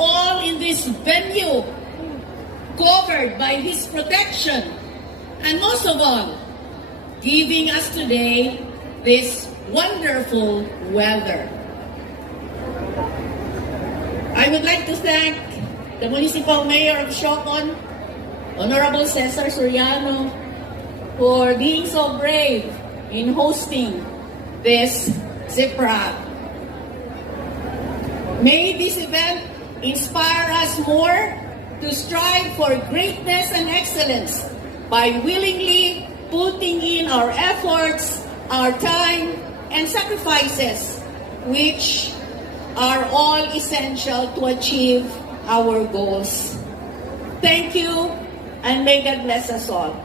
all in this venue covered by His protection, and most of all, giving us today this wonderful weather. I would like to thank the Municipal Mayor of Siocon, Honorable Cesar Soriano, for being so brave in hosting this ZIPRA. May this event inspire us more to strive for greatness and excellence by willingly putting in our efforts, our time, and sacrifices, which are all essential to achieve our goals. Thank you, and may God bless us all.